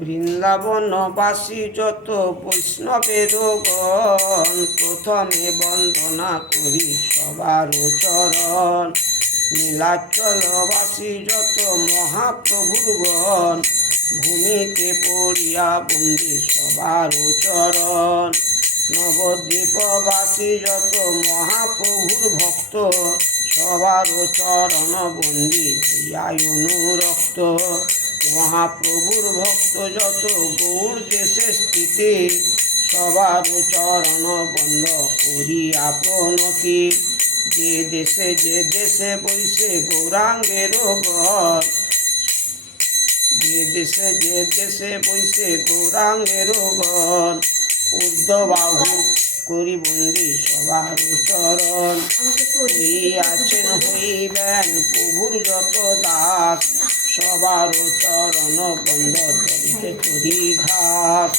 বৃন্দাবনবাসী যত বৈষ্ণবের গণ, প্রথমে বন্দনা করি সবার চরণ। নীলাচলবাসী যত মহাপ্রভুর গণ, ভূমিতে পড়িয়া বন্দি সবার চরণ। নবদ্বীপবাসী যত মহাপ্রভুর ভক্ত, সবার চরণ বন্দি হইয়াই অনুরক্ত। মহাপ্রভুর ভক্ত যত গৌড় দেশে স্থিতি, সবার চরণ বন্ধ করিয়া প্রণতি। যে দেশে বৈশে গৌরাঙ্গের গণ, যে দেশে বৈশে গৌরাঙ্গের গণ, ঊর্ধ্ববাহু করি বন্দি সবার চরণ। হইয়াছেন হইবেন প্রভুর যত দাস, সবার চরণ বন্ধ করিতে করি ঘাস।